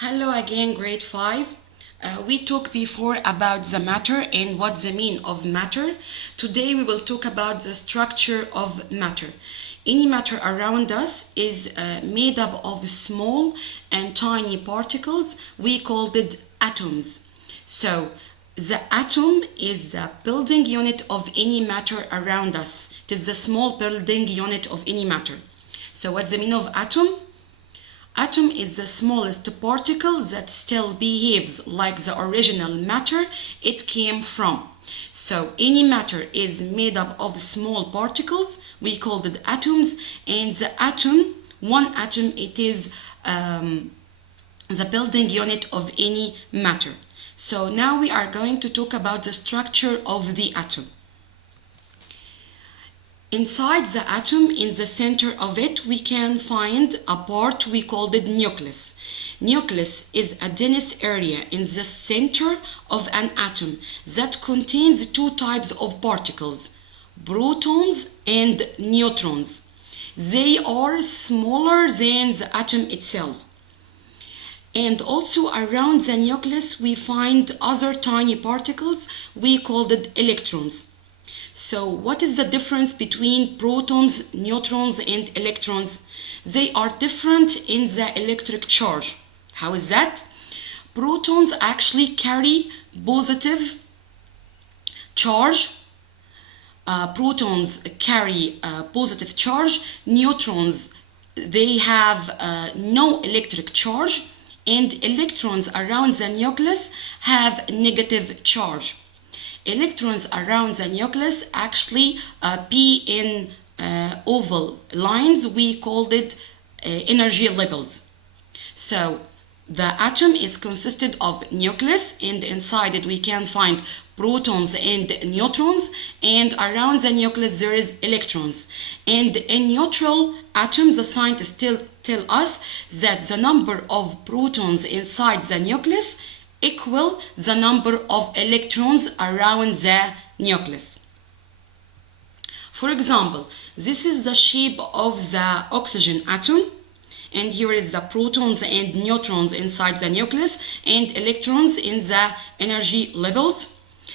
Hello again, grade 5. We talked before about the matter and what the mean of matter. Today we will talk about the structure of matter. Any matter around us is made up of small and tiny particles. We called it atoms. So the atom is the building unit of any matter around us. It is the small building unit of any matter. So what's the meaning of atom? Atom is the smallest particle that still behaves like the original matter it came from. So any matter is made up of small particles. We call it atoms, and the atom, one atom, it is the building unit of any matter. So now we are going to talk about the structure of the atom. Inside the atom, in the center of it, we can find a part we called it nucleus. Nucleus is a dense area in the center of an atom that contains two types of particles, protons and neutrons. They are smaller than the atom itself. And also around the nucleus, we find other tiny particles. We called it electrons. So what is the difference between protons, neutrons, and electrons? They are different in the electric charge. How is that? Protons actually carry positive charge. Protons carry positive charge. Neutrons, they have no electric charge. And electrons around the nucleus have negative charge. Electrons around the nucleus actually be in oval lines. We called it energy levels. So the atom is consisted of nucleus, and inside it we can find protons and neutrons, and around the nucleus there is electrons. And in neutral atoms, the scientists tell us that the number of protons inside the nucleus equal the number of electrons around the nucleus. For example, this is the shape of the oxygen atom, and here is the protons and neutrons inside the nucleus and electrons in the energy levels.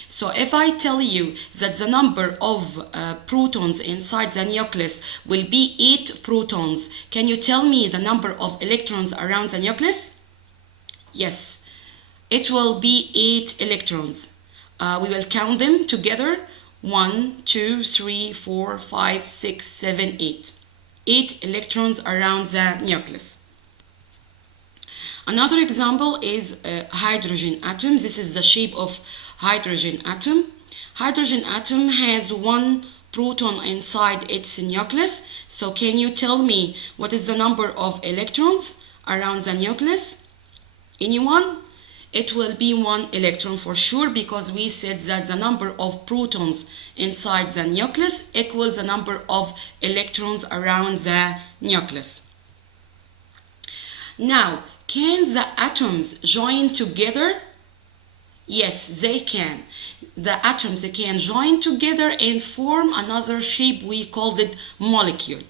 So if I tell you that the number of protons inside the nucleus will be 8 protons, can you tell me the number of electrons around the nucleus? Yes. It will be 8 electrons. We will count them together. 1, 2, 3, 4, 5, 6, 7, 8. 8 electrons around the nucleus. Another example is hydrogen atom. This is the shape of hydrogen atom. Hydrogen atom has 1 proton inside its nucleus. So can you tell me what is the number of electrons around the nucleus? Anyone? It will be 1 electron for sure, because we said that the number of protons inside the nucleus equals the number of electrons around the nucleus. Now, can the atoms join together? Yes, they can. The atoms, they can join together and form another shape. We called it molecule.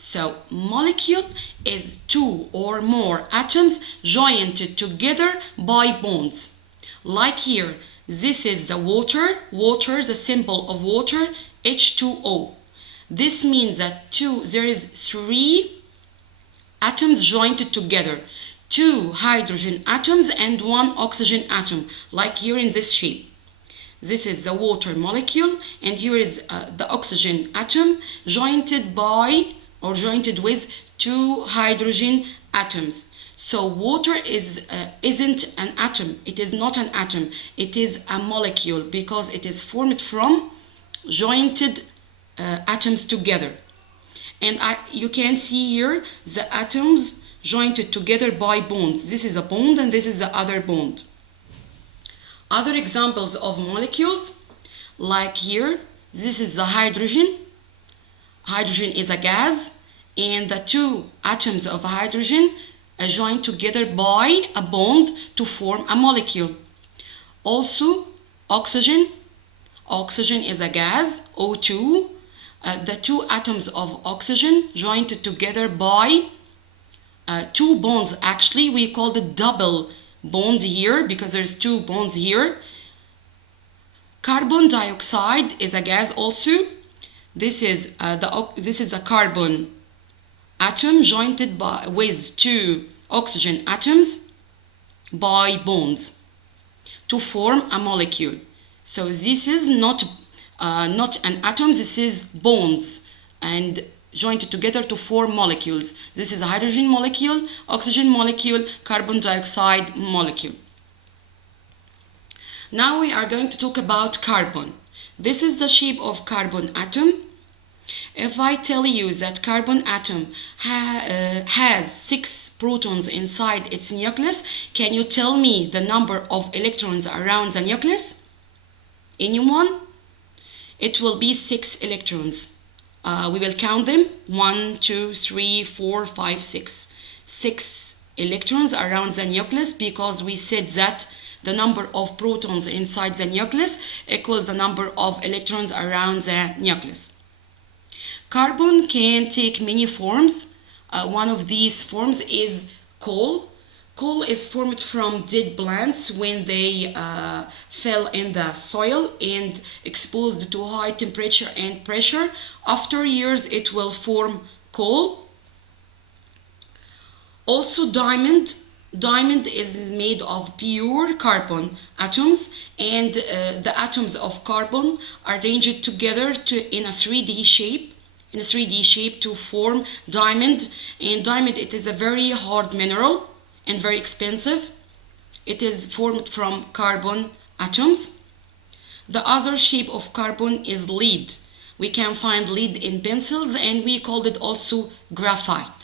So molecule is 2 or more atoms joined together by bonds. Like here, this is the water. Water, the symbol of water, H2O. This means that there is 3 atoms joined together. 2 hydrogen atoms and 1 oxygen atom, like here in this shape. This is the water molecule, and here is the oxygen atom joined with 2 hydrogen atoms. So water isn't an atom. It is not an atom. It is a molecule, because it is formed from joined atoms together. And you can see here the atoms joined together by bonds. This is a bond and this is the other bond. Other examples of molecules, like here, this is the hydrogen. Hydrogen is a gas, and the 2 atoms of hydrogen are joined together by a bond to form a molecule. Also, oxygen. Oxygen is a gas, O2. The 2 atoms of oxygen joined together by two bonds. Actually, we call it double bond here because there's two bonds here. Carbon dioxide is a gas also. This is a carbon atom joined with two oxygen atoms by bonds to form a molecule. So this is not an atom, this is bonds and joined together to form molecules. This is a hydrogen molecule, oxygen molecule, carbon dioxide molecule. Now we are going to talk about carbon. This is the shape of carbon atom. If I tell you that carbon atom has 6 protons inside its nucleus, can you tell me the number of electrons around the nucleus? Anyone? It will be 6 electrons. We will count them. 1, 2, 3, 4, 5, 6. 6 electrons around the nucleus, because we said that the number of protons inside the nucleus equals the number of electrons around the nucleus. Carbon can take many forms. One of these forms is coal. Coal is formed from dead plants when they fell in the soil and exposed to high temperature and pressure. After years, it will form coal. Also, diamond. Diamond is made of pure carbon atoms, and the atoms of carbon are arranged together in a 3D shape. In a 3D shape to form diamond. And diamond, it is a very hard mineral and very expensive. It is formed from carbon atoms. The other shape of carbon is lead. We can find lead in pencils, and we called it also graphite.